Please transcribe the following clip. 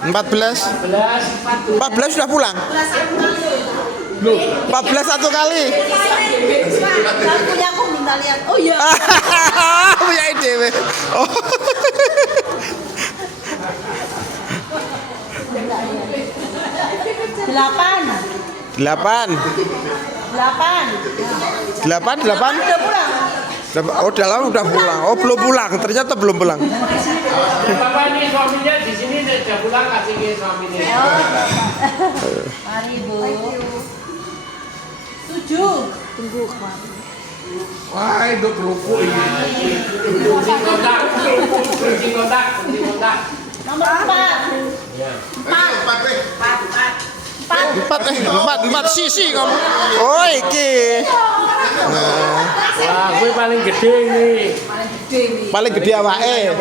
14 sudah pulang. 14 satu kali. Punya aku minta lihat. Oh iya. Punya ide. Oh. Delapan. Oh, udah pulang. Oh, belum pulang. Ternyata belum pulang. Bapak ini suaminya di sini sudah pulang kasih ke suaminya. Mari Bu. 7. Tunggu kemarin. Wah, itu pelukku ini. Kunci kontak. Nomor 4. 4 sisi kamu. Oh, iki. Wah, gue paling gede ini. Paling gede awake.